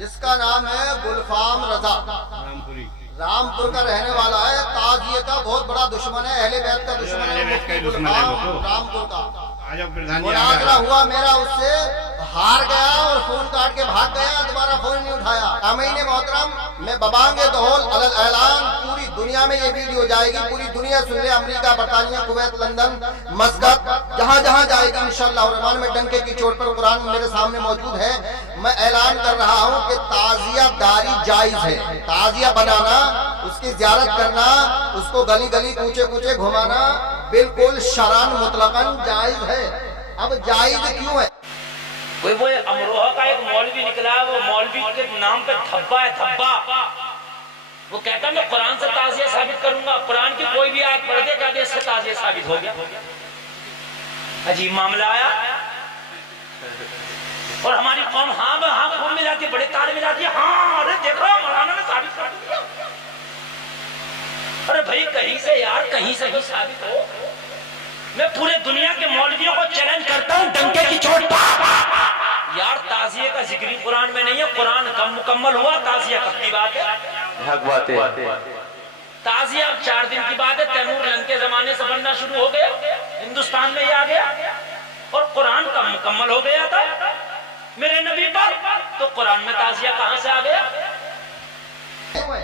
جس کا نام ہے گلفام رضا، رامپور کا رہنے والا ہے، تعزیے کا بہت بڑا دشمن ہے، اہل بیت کا دشمن ہے، گلفام رامپور کا۔ مناظرہ ہوا میرا اس سے، ہار گیا اور فون کاٹ کے بھاگ گیا، دوبارہ فون نہیں اٹھایا۔ سامعین محترم، میں ببانگ دہول علی الاعلان پوری دنیا میں یہ ویڈیو جائے گی، پوری دنیا سن لے، امریکہ، برطانیہ، کویت، لندن، مسقط، جہاں جہاں جائے گی انشاءاللہ الرحمن۔ میں ڈنکے کی چوٹ پر قرآن میرے سامنے موجود ہے، میں اعلان کر رہا ہوں کہ تعزیہ داری جائز ہے، تعزیہ بنانا، اس کی زیارت کرنا، اس کو گلی گلی کوچے کوچے گھمانا بالکل شرعاً مطلقاً جائز ہے۔ اب جائز کیوں ہے؟ کوئی وہ امروہہ کا ایک مولوی نکلا ہے، وہ مولوی کے نام پہ دھبا ہے، دھبا۔ وہ کہتا ہے میں قرآن سے تعزیہ ثابت کروں گا، قرآن کی کوئی بھی آیت پڑھ دے کہتے ہیں اس سے تعزیہ ثابت ہو گیا۔ عجیب معاملہ آیا، اور ہماری قوم ہاں خوب ملاتی ہے، بڑے تار ملاتی ہے، ہاں ارے دیکھو مولانا نے ثابت کر دیا۔ ارے بھائی کہیں سے یار، کہیں سے ہی ثابت ہو۔ میں پورے دنیا کے مولویوں کو چیلنج کرتا ہوں ڈنکے کی چوٹ پر، یار تعزیہ کا ذکر قرآن میں نہیں ہے، قرآن کم مکمل ہوا، تعزیہ کب کی بات ہے؟ حق بات ہے۔ تعزیہ اب 4 دن کی بات ہے، تیمور لنگ کے زمانے سے بننا شروع ہو گیا، ہندوستان میں یہ آ گیا، اور قرآن کم مکمل ہو گیا تھا میرے نبی پر، تو قرآن میں تعزیہ کہاں سے آ گیا؟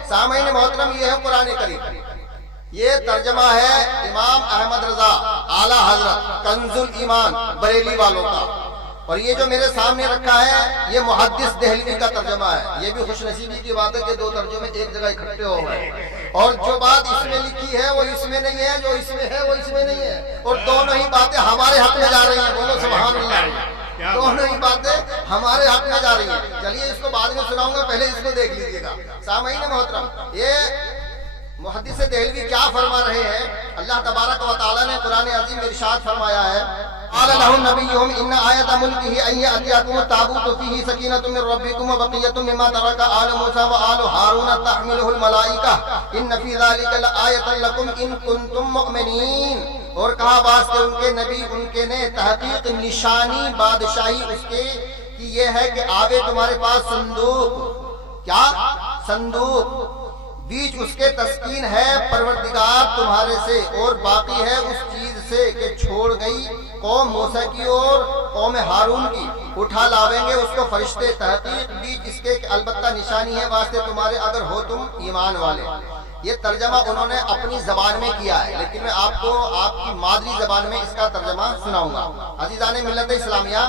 سامعین محترم، یہ ہے قرآن کریم، یہ ترجمہ ہے امام احمد رضا اعلیٰ حضرت کنز الایمان بریلی والوں کا، اور یہ جو میرے سامنے رکھا ہے یہ محدث دہلوی کا ترجمہ ہے۔ یہ بھی خوش نصیبی کی بات ہے کہ 2 ترجمے ایک جگہ اکٹھے ہو گئے، اور جو بات اس میں لکھی ہے وہ اس میں نہیں ہے، جو اس میں ہے وہ اس میں نہیں ہے، اور دونوں ہی باتیں ہمارے حق میں جا رہی ہیں، بولو سبحان اللہ، دونوں ہی باتیں ہمارے حق میں جا رہی ہیں۔ چلیے اس کو بعد میں سناؤں گا، پہلے اس کو دیکھ لیجئے گا۔ سامعین محترم، یہ محدث دہلوی کیا فرما رہے ہیں؟ اللہ تبارک و تعالی نے قرآن عظیم میں ارشاد فرمایا ہے، قال لهم نبيهم ان آية ملكه ان يأتيكم التابوت فيه سكينة من ربكم وبقية مما ترك آل موسى وآل هارون تحمله الملائكة ان في ذلك لآية لكم ان كنتم مؤمنين۔ اور کہا واسطے ان کے نبی ان کے نے، تحقیق نشانی بادشاہی اس کے کہ یہ ہے کہ آگے تمہارے پاس صندوق، کیا صندوق، بیچ اس کے تسکین ہے پروردگار تمہارے سے، اور باقی ہے اس چیز سے کہ چھوڑ گئی قوم موسیٰ کی اور قوم ہارون کی، اٹھا لاویں گے اس کو فرشتے، تحقیق بیچ اس کے کہ البتہ نشانی ہے واسطے تمہارے اگر ہو تم ایمان والے۔ یہ ترجمہ انہوں نے اپنی زبان میں کیا ہے، لیکن میں آپ کو آپ کی مادری زبان میں اس کا ترجمہ سناؤں گا۔ عزیزان ملت اسلامیہ،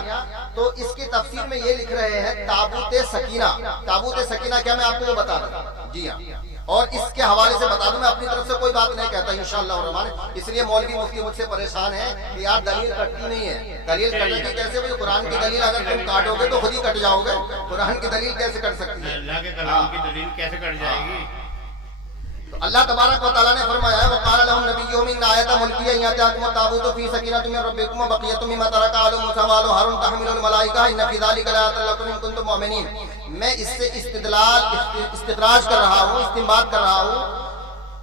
تو اس کی تفسیر میں یہ لکھ رہے ہیں تابوت سکینہ۔ تابوت سکینہ کیا، میں آپ کو وہ بتا دوں، جی ہاں، اور اس کے حوالے سے بتا دوں، میں اپنی طرف سے کوئی بات نہیں کہتا انشاءاللہ الرحمن، اس لیے مولوی مفتی مجھ سے پریشان ہیں کہ یار دلیل کٹتی نہیں ہے۔ دلیل کٹے گی کیسے بھائی؟ قرآن کی دلیل اگر تم کاٹو گے تو خود ہی کٹ جاؤ گے، قرآن کی دلیل کیسے کٹ سکتی ہے؟ اللہ کے کلام کی دلیل کیسے کٹ جائے گی؟ تو اللہ تبارک و تعالیٰ نے فرمایا ہے وَقَالَ لَهُمْ نَبِيُّهُمْ إِنَّ آيَةَ مُلْكِهِ أَن يَأْتِيَكُمُ التَّابُوتُ فِيهِ سَكِينَةٌ مِّن رَّبِّكُمْ وَبَقِيَّةٌ مِّمَّا تَرَكَ آلُ مُوسَىٰ وَآلُ هَارُونَ تَحْمِلُهُ الْمَلَائِكَةُ إِنَّ فِي ذَلِكَ لَآيَةً لَّكُمْ إِن كُنتُم مُّؤْمِنِينَ۔ میں اس سے استخراج کر رہا ہوں، استنباط کر رہا ہوں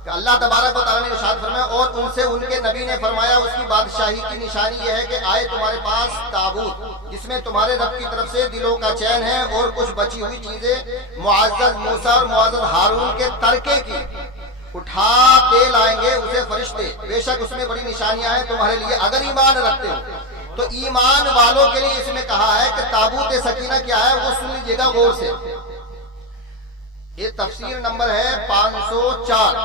کہ اللہ تبارک و تعالیٰ نے ارشاد فرمایا، اور ان سے ان کے نبی نے فرمایا اس کی بادشاہی کی نشانی یہ ہے کہ آئے تمہارے پاس تابوت جس میں تمہارے رب کی طرف سے دلوں کا چین ہے، اور کچھ بچی ہوئی چیزیں معزز موسیٰ اور معزز ہارون کے ترکے کی، اٹھا کے لائیں گے اسے فرشتے، بے شک اس میں بڑی نشانیاں ہیں تمہارے لیے اگر ایمان رکھتے ہو۔ تو ایمان والوں کے لیے اس میں کہا ہے کہ تابوت سکینہ کیا ہے، وہ سن لیجیے گا غور سے۔ یہ تفسیر نمبر ہے 504،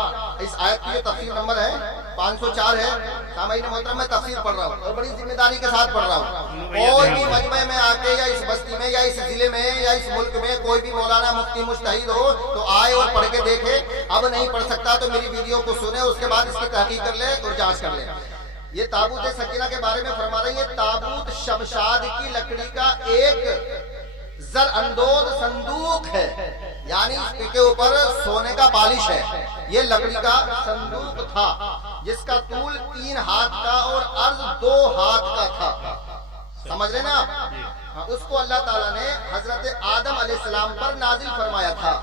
اس آیت کی یہ تفسیر نمبر ہے 504 ہے۔ سامعین محترم، میں تفسیر پڑھ رہا ہوں اور بڑی ذمہ داری کے ساتھ پڑھ رہا ہوں۔ کوئی بھی مجمع میں آ کے یا اس بستی میں یا اس ضلع میں یا اس ملک میں کوئی بھی مولانا مفتی مجتہد ہو تو آئے اور پڑھ کے دیکھے، اب نہیں پڑھ سکتا تو میری ویڈیو کو سنے، اس کے بعد اس کی تحقیق کر لے اور جانچ کر لے۔ یہ تابوت سکینہ کے بارے میں فرما رہے ہیں، یہ تابوت شمشاد کی لکڑی کا ایک زر اندوز صندوق ہے، یعنی اس کے اوپر سونے کا پالش ہے۔ یہ لکڑی کا صندوق تھا جس کا طول 3 ہاتھ کا اور عرض 2 ہاتھ کا تھا، سمجھ رہے نا آپ؟ اس کو اللہ تعالیٰ نے حضرت آدم علیہ السلام پر نازل فرمایا تھا،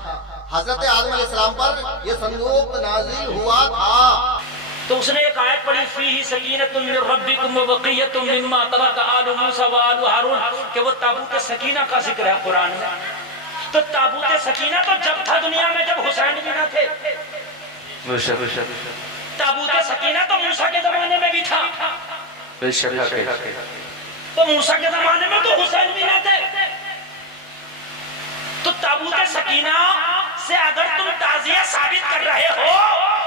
حضرت آدم علیہ السلام پر یہ صندوق نازل ہوا تھا۔ تو اس نے ایک آیت پڑھی فیہ سکینۃ من ربکم وبقیۃ مما ترک آل موسیٰ وآل ہارون، کہ وہ تابوت سکینہ کا ذکر ہے قرآن میں۔ تو تابوت سکینہ تو جب تھا دنیا میں جب حسین بھی نہ تھے. تابوت سکینہ تو موسیٰ کے زمانے میں بھی تھا. تو موسیٰ کے زمانے میں تو حسین بھی نہ تھے. تو تابوت سکینہ سے اگر تم تعزیہ ثابت کر رہے ہو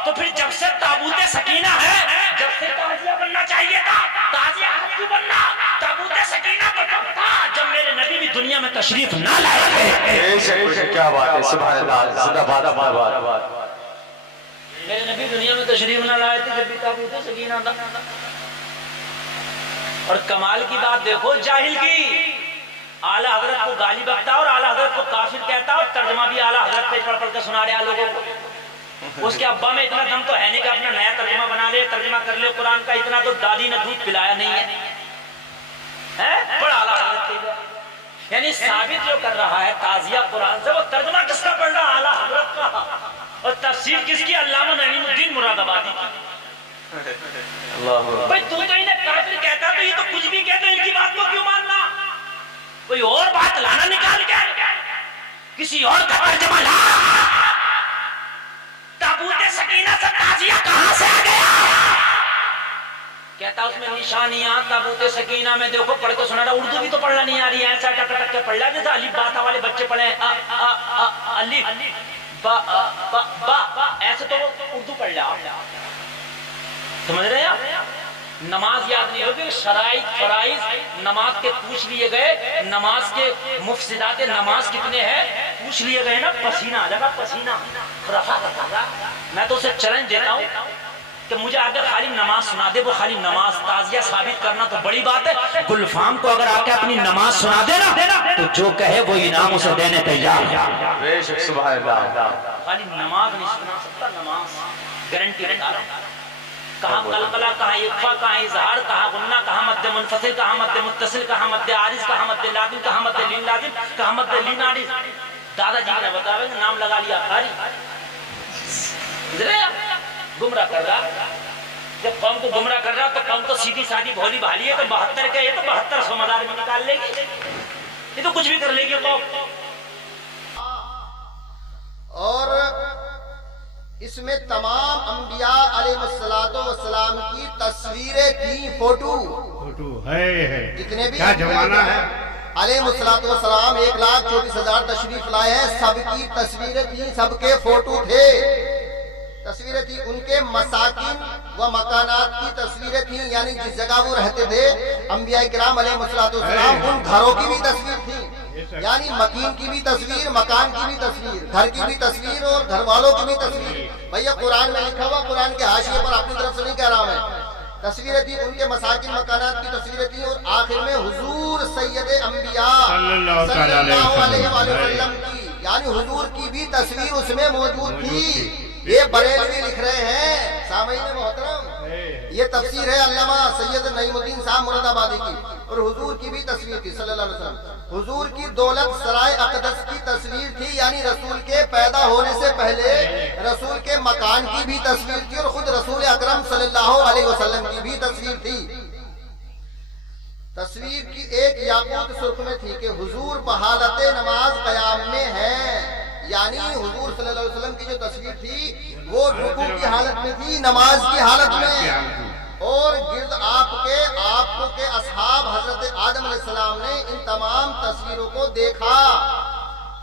تو پھر جب سے تابوت سکینہ ہے جب سے تعزیہ بننا چاہیے تھا. تعزیہ کیوں بننا؟ تابوت سکینہ تو تب تھا جب میرے نبی بھی دنیا میں تشریف نہ لائے تھے. کیا بات ہے، سبحان اللہ، زندہ باد. میرے نبی دنیا میں تشریف نہ لائے تھے جب بھی تابوت سکینہ تھا. اور کمال کی بات دیکھو، جاہل کی اعلیٰ حضرت کو گالی بکتا اور اعلیٰ حضرت کو کافر کہتا اور ترجمہ بھی اعلیٰ حضرت پہ پڑھ کے سنا رہا لوگوں کو. اس کے ابا میں اتنا دم تو ہے نہیں کہ اپنا نیا ترجمہ بنا لے، ترجمہ کر لے قرآن کا. اتنا تو دادی نے دودھ پلایا نہیں ہے. پڑھ اعلیٰ حضرت کے، یعنی ثابت جو کر رہا ہے تعزیہ قرآن سے، وہ ترجمہ کس کا پڑھ رہا؟ اعلیٰ حضرت کا. اور تفسیر کس کی؟ علامہ نعیم الدین مراد آبادی کی. بھائی تو انہیں کافر کہتا تو یہ تو کچھ بھی کہتا، ان کی بات کو کیوں ماننا؟ کوئی اور بات لانا نکال کے، کسی اور کا ترجمہ لا. تابوت سکینہ سے تعزیہ کہاں سے آ گیا؟ کہتا اس میں نشانیاں تابوت سکینہ میں دیکھو، پڑھ کے سنا رہا. اردو بھی تو پڑھنا نہیں آ رہی ہے، ایسا ٹک ٹک کے پڑھ لیا جیسا الف باتا والے بچے پڑھے الف با با با، ایسے تو اردو پڑھ لیا. سمجھ رہے ہیں؟ نماز یاد نہیں ہوگی، شرائط فرائض نماز کے پوچھ لیے گئے. نماز کے مفسدات نماز کتنے ہیں پوچھ لیے گئے نا. پسینہ آ جائے گا، پسینہ خرافات ہوگا. میں تو اسے چیلنج دیتا ہوں کہ مجھے اگر خالی نماز سنا دے، وہ خالی نماز. تعزیہ ثابت کرنا تو بڑی بات ہے. گلفام کو اگر آ کے اپنی نماز سنا دے نا تو جو کہے وہ انعام اسے دینے تیار. بے شک سبحان اللہ. خالی نماز نہیں سنا سکتا، نماز گارنٹی بتا رہا ہوں. کہاں قلقلہ، کہاں اقفا، کہاں اظہار، کہاں غنہ، کہاں مد منفصل، کہاں مد متصل، کہاں مد عارض، کہاں مد لازم، کہاں مد لین لازم، کہاں مد لین عارض. دادا جی نے بتایا کہ نام لگا لیا قاری. گمراہ کر رہا. جب قوم کو گمراہ کر رہا تو قوم تو سیدھی سادھی بھولی بھالی ہے. تو 72 کے یہ تو 7200 مدار میں نکال لے گی، یہ تو کچھ بھی کر لے گی قوم. اور اس میں تمام انبیاء علیہ السلام کی تصویریں تھیں. فوٹو ہے جتنے بھی کیا زمانہ ہے. علیہ السلام 1,34,000 تشریف لائے ہیں. سب کی تصویریں تھیں، سب کے فوٹو تھے. تصویریں تھیں ان کے مساکن و مکانات کی تصویریں تھیں، یعنی جس جگہ وہ رہتے تھے انبیاء کرام علیہ السلام ان گھروں کی بھی تصویر تھی. یعنی مکین کی بھی تصویر، مکان کی بھی تصویر، گھر کی بھی تصویر اور گھر والوں کی بھی تصویر. بھیا قرآن میں لکھا ہوا، قرآن کے حاشیے پر اپنی طرف سے نہیں کہہ رہا میں. تصویریں تھی ان کے مساکن مکانات کی تصویریں تھی. اور آخر میں حضور سید انبیاء صلی اللہ علیہ وسلم کی، یعنی حضور کی بھی تصویر اس میں موجود تھی. یہ بریلوی لکھ رہے ہیں سامعین محترم. یہ تفسیر ہے علامہ سید نعیم الدین صاحب مراد آبادی کی. اور حضور کی بھی تصویر تھی صلی اللہ علیہ وسلم. حضور کی دولت سرائے اقدس کی تصویر تھی، یعنی رسول کے پیدا ہونے سے پہلے رسول کے مکان کی بھی تصویر تھی. اور خود رسول اکرم صلی اللہ علیہ وسلم کی بھی تصویر تھی. تصویر کی ایک یاقوت سرخ میں تھی کہ حضور بحالت نماز قیام میں ہے. یعنی حضور صلی اللہ علیہ وسلم کی جو تصویر تھی وہ رکوع کی حالت میں تھی، نماز کی حالت میں. اور گرد آپ کے اصحاب حضرت آدم علیہ السلام نے ان تمام تصویروں کو دیکھا.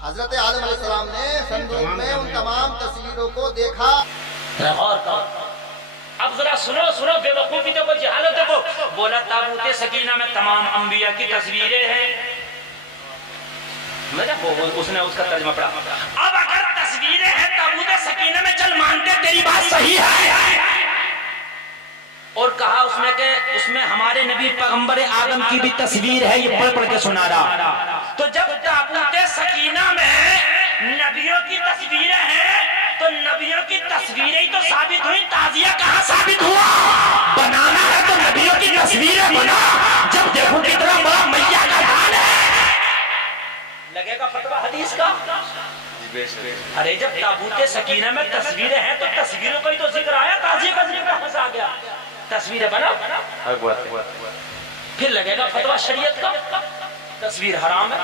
حضرت آدم علیہ السلام نے صندوق میں ان تمام تصویروں کو دیکھا. غور کرو. اب ذرا سنو بے وقوفی دیکھو، جہالت دیکھو. بولا تابوت سکینہ میں تمام انبیاء کی تصویریں ہیں. اس نے اس کا ترجمہ پڑھا. اب اگر تصویریں ہیں تابوت سکینہ میں، چل مانتے تیری بات صحیح ہے. اور کہا اس نے کہ اس میں ہمارے نبی پیغمبر آدم کی بھی تصویر ہے. یہ پڑھ کے سنا رہا. تو جب تابوت سکینہ میں نبیوں کی تصویریں ہیں تو نبیوں کی تصویریں ہی تو ثابت ہوئی. تعزیہ کہاں ثابت ہوا؟ بنانا ہے تو نبیوں کی تصویریں بنا. جب دیکھو کتنا بڑا میاں کا حال ہے، لگے گا فتویٰ حدیث کا. ارے جب تابوت سکینہ میں تصویریں ہیں تو تصویروں کا ہی تو ذکر آیا، تعزیہ کا ذکر کہاں سے آ گیا؟ تصویریں بنا پھر لگے گا فتویٰ شریعت کا. تصویر حرام ہے.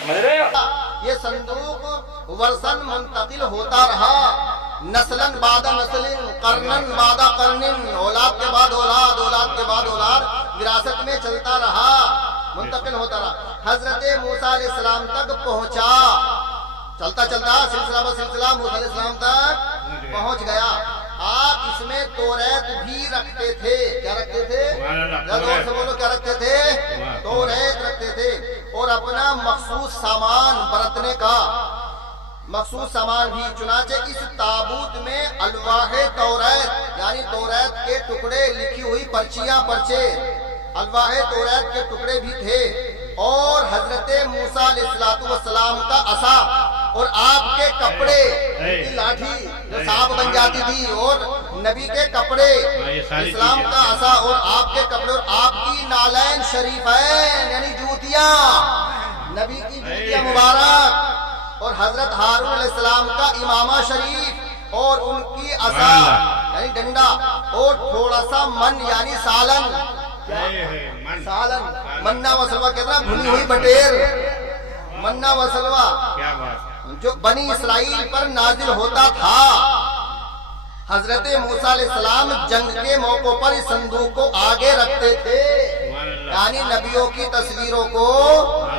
سمجھ رہے ہو؟ یہ صندوق ورثن منتقل ہوتا رہا، نسلن بعد نسل، قرنن بعد قرن، اولاد کے بعد اولاد، اولاد کے بعد اولاد، وراثت میں چلتا رہا، منتقل ہوتا رہا، حضرت موسیٰ علیہ السلام تک پہنچا، چلتا چلتا سلسلہ بسلسلہ موسیٰ علیہ السلام تک پہنچ گیا۔ آپ اس میں توریت بھی رکھتے تھے، کیا رکھتے تھے؟ زور سے بولو، کیا رکھتے تھے؟ توریت رکھتے تھے، اور اپنا مخصوص سامان برتنے کا مخصوص سامان بھی۔ چنانچہ اس تابوت میں الواح توریت یعنی توریت کے ٹکڑے، لکھی ہوئی پرچیاں، پرچے، الواح توریت کے ٹکڑے بھی تھے، اور حضرت موسیٰ علیہ السلام کا عصا، اور آپ کے کپڑے، کی لاٹھی جو صاحب بن جاتی تھی، اور نبی کے کپڑے، اسلام کا عصا اور آپ کے کپڑے، اور آپ کی نالین شریفین یعنی جوتیاں، نبی کی جوتیاں مبارک، اور حضرت ہارون علیہ السلام کا امامہ شریف، اور ان کی عصا یعنی ڈنڈا، اور تھوڑا سا من یعنی سالن، سالن، منا و سلوہ کہتے ہیں، بھنی ہوئی بٹیر، منا و سلوہ، کیا بات، جو بنی اسرائیل پر نازل ہوتا تھا۔ حضرت موسیٰ علیہ السلام جنگ کے موقع پر اس صندوق کو آگے رکھتے تھے، یعنی نبیوں کی تصویروں کو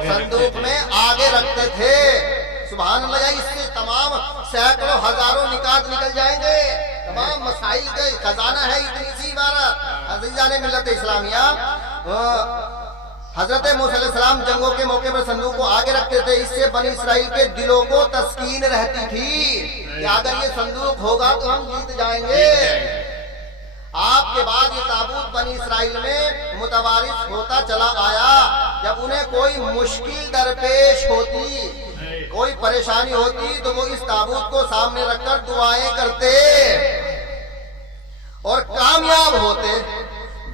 صندوق میں آگے رکھتے تھے۔ سبحان اللہ، یا اس سے تمام سینکڑوں ہزاروں نکات نکل جائیں گے، تمام مسائل کا خزانہ ہے اتنی سی عبارت۔ عزیزان ملت اسلامیہ، حضرت موسیٰ علیہ السلام جنگوں کے موقع پر صندوق کو آگے رکھتے تھے، اس سے بنی اسرائیل کے دلوں کو تسکین رہتی تھی کہ اگر یہ صندوق ہوگا تو ہم جیت جائیں گے۔ آپ کے بعد یہ تابوت بنی اسرائیل میں متوارث ہوتا چلا آیا۔ جب انہیں کوئی مشکل درپیش ہوتی، کوئی پریشانی ہوتی، تو وہ اس تابوت کو سامنے رکھ کر دعائیں کرتے اور کامیاب ہوتے،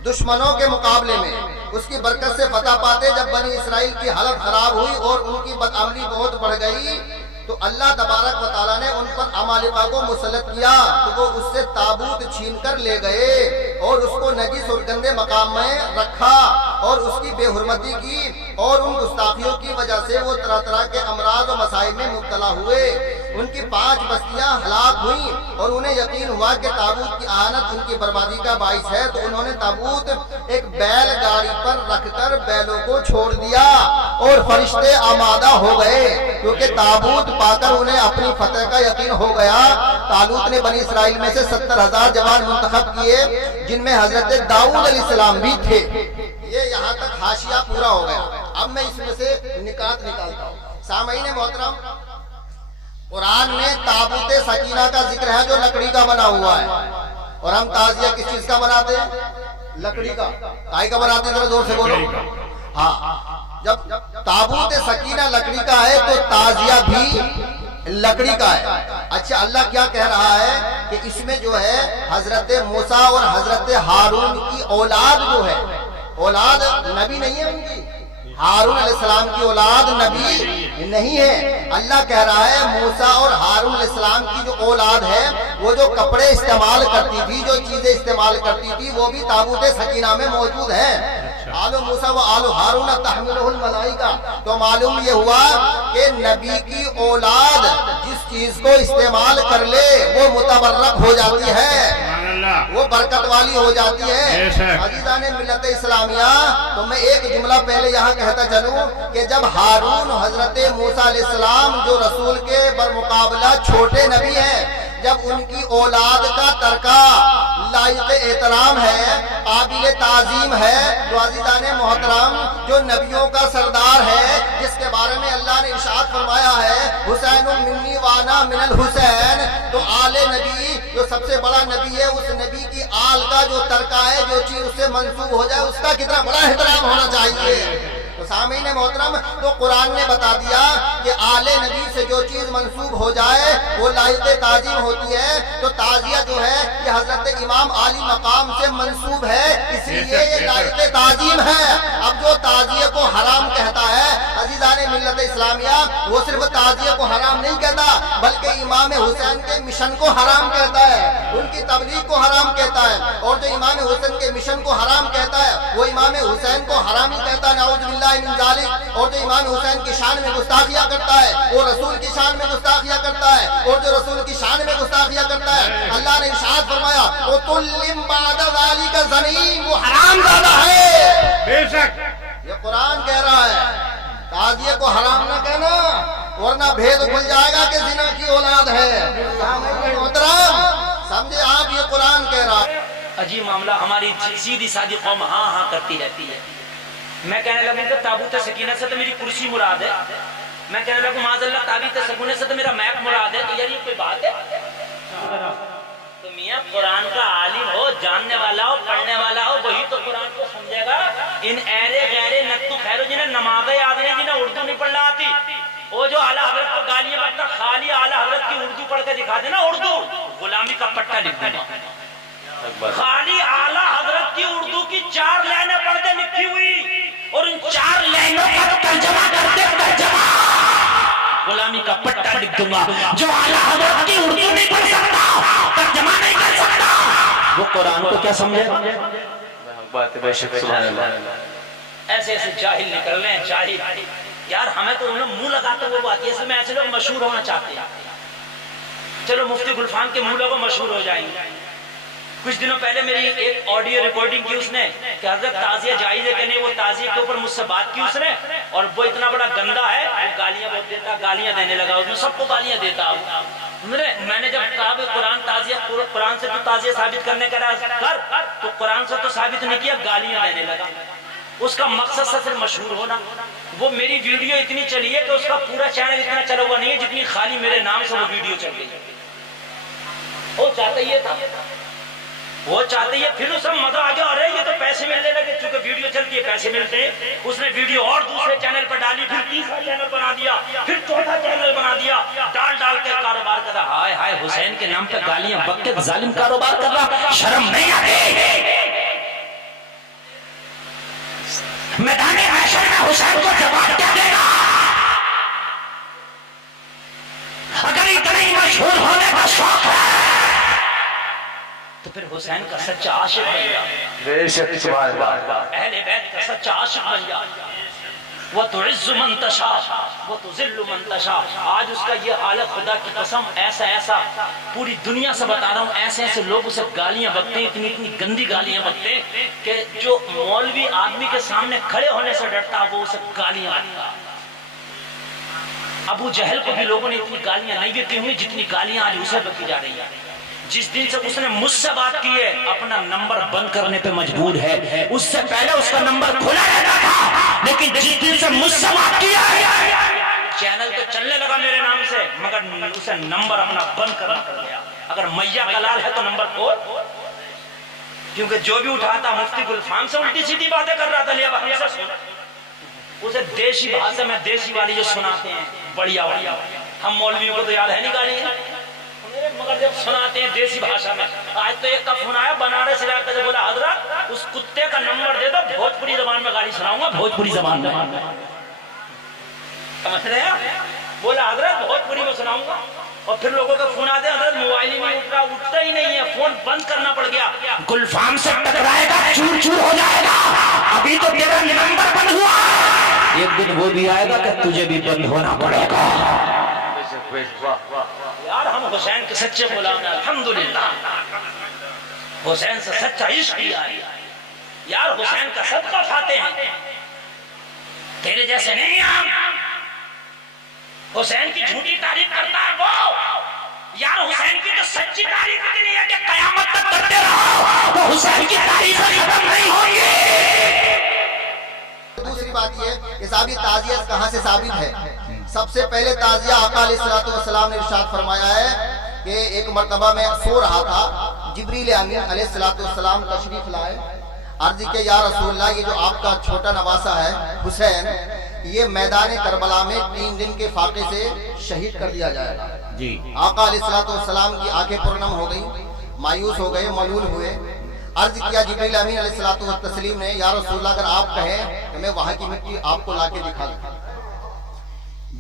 دشمنوں کے مقابلے میں اس کی برکت سے فتح پاتے۔ جب بنی اسرائیل کی حالت خراب ہوئی اور ان کی بدعملی بہت بڑھ گئی، تو اللہ تبارک و تعالیٰ نے ان پر عمالقہ کو مسلط کیا، تو وہ اس سے تابوت چھین کر لے گئے اور اس کو نجس اور گندے مقام میں رکھا، اور اس کی بے حرمتی کی، اور ان گستاخیوں کی وجہ سے وہ طرح طرح کے امراض و مسائل میں مبتلا ہوئے۔ ان کی 5 بستیاں ہلاک ہوئیں، اور انہیں یقین ہوا کہ تابوت کی اہانت ان کی بربادی کا باعث ہے، تو انہوں نے تابوت ایک بیل گاڑی پر رکھ کر بیلوں کو چھوڑ دیا، اور فرشتے آمادہ ہو گئے، کیونکہ تابوت پا کر انہیں اپنی فتح کا یقین ہو گیا۔ طالوت نے بنی اسرائیل میں سے 70,000 جوان منتخب کیے، جن میں حضرت داؤد علیہ السلام بھی تھے۔ یہ یہاں تک حاشیہ پورا ہو گیا۔ اب میں اس میں سے نکات نکالتا ہوں۔ سامعین محترم، قرآن میں تابوت سکینہ کا ذکر ہے جو لکڑی کا بنا ہوا ہے، اور ہم تعزیہ کس چیز کا بناتے ہیں؟ لکڑی کا۔ کائی کا بناتے ہیں؟ ذرا زور سے بولو۔ ہاں، جب تابوت سکینہ لکڑی کا ہے تو تعزیہ بھی لکڑی کا ہے۔ اچھا، اللہ کیا کہہ رہا ہے کہ اس میں جو ہے حضرت موسیٰ اور حضرت ہارون کی اولاد جو ہے، اولاد نبی نہیں ہے ان کی، ہارون علیہ السلام کی اولاد نبی نہیں ہے۔ اللہ کہہ رہا ہے موسیٰ اور ہارون علیہ السلام کی جو اولاد ہے، وہ جو کپڑے استعمال کرتی تھی، جو چیزیں استعمال کرتی تھی، وہ بھی تابوت سکینہ میں موجود ہیں۔ آل موسیٰ و آل ہارون تحملہ الملائکہ، تو معلوم یہ ہوا کہ نبی کی اولاد جس چیز کو استعمال کر لے وہ متبرک ہو جاتی ہے، وہ برکت والی ہو جاتی ہے۔ عزیزان ملت اسلامیہ، تو میں ایک جملہ پہلے یہاں کہتا چلوں کہ جب ہارون حضرت موسیٰ علیہ السلام جو رسول کے برمقابلہ چھوٹے نبی ہیں، جب ان کی اولاد کا ترکہ لائق احترام ہے، قابل تعظیم ہے، تو عزیزان محترم جو نبیوں کا سردار ہے، جس کے بارے میں اللہ نے ارشاد فرمایا ہے حسین منی وانا من الحسین، تو آل نبی جو سب سے بڑا نبی ہے، اس نبی کی آل کا جو ترکہ ہے، جو چیز اس سے منسوب ہو جائے، اس کا کتنا بڑا احترام ہونا چاہیے۔ تو سامعین محترم، تو قرآن نے بتا دیا کہ آل نبی سے جو چیز منسوب ہو جائے وہ لائق تعظیم ہوتی ہے۔ تو تعزیہ جو ہے یہ حضرت امام عالی مقام سے منسوب ہے، اس لیے یہ لائق تعظیم ہے۔ اب جو تعزیہ کو حرام کہتا ہے، عزیزان ملت اسلامیہ وہ صرف تعزیے کو حرام نہیں کہتا بلکہ امام حسین کے مشن کو حرام کہتا ہے، ان کی تبلیغ کو حرام کہتا ہے، اور جو امام حسین کے مشن کو حرام کہتا ہے وہ امام حسین کو حرامی کہتا ہے، نعوذ باللہ من ذالک۔ اور جو امام حسین کی شان میں گستاخیاں کرتا ہے وہ رسول کی شان میں گستاخیاں کرتا ہے، اور جو رسول کی شان میں گستاخیاں کرتا ہے اللہ نے ارشاد فرمایا وَتُلِّمْ بَعْدَ ذَلِكَ زَنِيمٌ، وہ حرام زادہ ہے۔ بے شک یہ قرآن کہہ رہا ہے، تعزیے کو حرام نہ کہنا ورنہ بھید کھل جائے گا کہ زنا کی اولاد ہے۔ محترم سمجھے آپ، یہ قرآن کہہ رہا ہے۔ عجیب معاملہ، ہماری سیدھی سادی قوم ہاں ہاں کرتی رہتی ہے۔ میں کہنے لگوں کہ تابوت سکینہ سے تو میری کرسی مراد ہے، میں کہنے لگوں معاذ اللہ تابوت سکینہ سے تو میرا میک مراد ہے، تو یار یہ کوئی بات ہے؟ تو میاں قرآن کا عالم ہو، جاننے والا ہو، پڑھنے والا ہو، وہی تو قرآن کو سمجھے گا۔ ان ایرے غیرے نتو خیرو جنہیں نمازیں یاد نہیں، جنہیں اردو نہیں پڑھنا آتی، وہ جو اعلیٰ حضرت کو گالیاں بکتا خالی اعلیٰ حضرت کی اردو پڑھ کے دکھا دینا، اردو غلامی کا پٹا لکھ دینا، خالی اعلیٰ حضرت کی اردو کی 4 لائنیں پڑھ دے لکھی ہوئی اور ان 4 لائنوں کا ترجمہ کر دے، ترجمہ غلامی کا پٹا لکھ دوں گا۔ جو اعلیٰ حضرت کی اردو نہیں پڑھ سکتا، ترجمہ نہیں کر سکتا، وہ قرآن کو کیا سمجھے؟ بات بے شک سبحان اللہ۔ ایسے ایسے جاہل نکل رہے ہیں، جاہل یار، ہمیں تو انہوں نے منہ لگاتے وہ بات، یہ میں ایسے لوگ مشہور ہونا چاہتے ہیں۔ چلو مفتی گلفان کے منہ لوگوں مشہور ہو جائیں گے۔ کچھ دنوں پہلے میری ایک آڈیو ریکارڈنگ کی اس نے کہ حضرت تعزیہ جائز ہے کہ نہیں، وہ تعزیہ کے اوپر مجھ سے بات کی اس نے، اور وہ اتنا بڑا گندا ہے، وہ گالیاں بہت دیتا، گالیاں دینے لگا، اس میں سب کو گالیاں دیتا۔ میں نے جب کہا کہ قرآن تعزیہ، قرآن سے تو تعزیہ ثابت کرنے کا رہا کر، تو قرآن سے تو ثابت نہیں کیا، گالیاں دینے لگا۔ اس کا مقصد سے صرف مشہور ہونا۔ وہ میری ویڈیو اتنی چلی ہے کہ اس کا پورا چینل اتنا چلا ہوا نہیں ہے جتنی خالی میرے نام سے وہ ویڈیو چل گئی۔ وہ چاہتے یہ تھا، وہ چاہتے یہ، پھر اس میں مزہ آ گیا، ارے یہ تو پیسے ملنے لگے، چونکہ ویڈیو چلتی ہے پیسے ملتے ہیں۔ اس نے ویڈیو اور دوسرے چینل پر ڈالی، پھر تیسرا چینل بنا دیا، پھر چوتھا چینل بنا دیا، ڈال کے کاروبار کر رہا۔ ہائے ہائے، حسین کے نام پہ گالیاں بک کے ظالم کاروبار کر رہا، شرم نہیں آتی؟ میدان محشر میں حسین کو جواب کیا دے گا؟ اگر اتنی مشہور ہونے کا شوق ہے تو پھر حسین کا سچا عاشق بن جا، بے شک سبحان اللہ۔ اہل بیت کا سچا عاشق بن جا۔ وَتُعِزُّ مَن تَشَاءُ وَتُذِلُّ مَن تَشَاءُ۔ آج اس کا یہ حال ہے، خدا کی قسم، ایسا پوری دنیا سے بتا رہا ہوں، ایسے لوگ اسے گالیاں بکتے ہیں، اتنی گندی گالیاں بکتے ہیں کہ جو مولوی آدمی کے سامنے کھڑے ہونے سے ڈرتا وہ اسے گالیاں بکتا۔ ابو جہل کو بھی لوگوں نے اتنی گالیاں نہیں بکی ہوئی جتنی گالیاں آج اسے بکی جا رہی ہیں۔ جس دن سے اس نے مجھ سے بات کی ہے، اپنا نمبر بند کرنے پہ مجبور ہے۔ اس سے پہلے اس کا نمبر کھلا رہتا تھا، لیکن جس دن سے مجھ سے بات کیا ہے چینل تو چلنے لگا میرے نام سے، مگر اسے نمبر اپنا بند کرنا پڑ گیا۔ اگر میاں کلال ہے تو نمبر کھول، کیونکہ جو بھی اٹھاتا مفتی گلفام سے الٹی سیدھی باتیں کر رہا تھا، لیا بھائی سے سن، اسے دیسی بھاشا میں دیسی والی جو سناتے ہیں بڑھیا، ہم مولویوں کو تو یاد ہے نہیں گالی ہے، مگر جب سناتے ہیں دیسی بھاشا میں۔ آج تو ایک کا فون آیا بنارس سے، جا کے بولا حضرت اس کتے کا نمبر دے دو، بھوجپوری زبان میں گالی سناؤں گا، بھوجپوری زبان میں، سمجھ رہے ہیں؟ بولا حضرت بھوجپوری میں سناؤں گا، اور پھر لوگوں کا فون آتے ہیں حضرت موبائل ہی نہیں اٹھ رہا، اٹھتا ہی نہیں ہے، فون بند کرنا پڑ گیا۔ گلفام سے ٹکرائے گا، چور چور ہو جائے گا، ابھی تو تیرا نمبر بند ہوا، ایک دن وہ بھی آئے گا کہ تجھے بھی بند ہونا پڑے گا۔ یار ہم حسین کے سچے غلام ہیں، الحمدللہ حسین سے سچا عشق کیا ہے یار، حسین کا صدقہ کھاتے ہیں، تیرے جیسے نہیں ہم۔ حسین کی جھوٹی تعریف کرتا ہے وہ، یار حسین کی تو سچی تعریف اتنی ہے کہ قیامت تک کرتے رہو تو حسین کی تعریف ختم نہیں ہوگی۔ دوسری بات یہ کہ ثابت تعزیہ کہاں سے ثابت ہے؟ سب سے پہلے تعزیہ آقا علیہ السلام نے ارشاد فرمایا ہے کہ ایک مرتبہ میں سو رہا تھا، جبریل امین علیہ السلام تشریف لائے، عرض کہ یا رسول اللہ یہ جو آپ کا چھوٹا نواسا ہے حسین، یہ میدان کربلا میں 3 دن کے فاقے سے شہید کر دیا جائے گا۔ آقا علیہ السلام کی آنکھیں پرنم ہو گئی، مایوس ہو گئے، ملول ہوئے۔ عرض کیا جبریل امین علیہ السلام نے، یا رسول اللہ اگر آپ کہیں کہ میں وہاں کی مٹی آپ کو لا کے دکھا دوں۔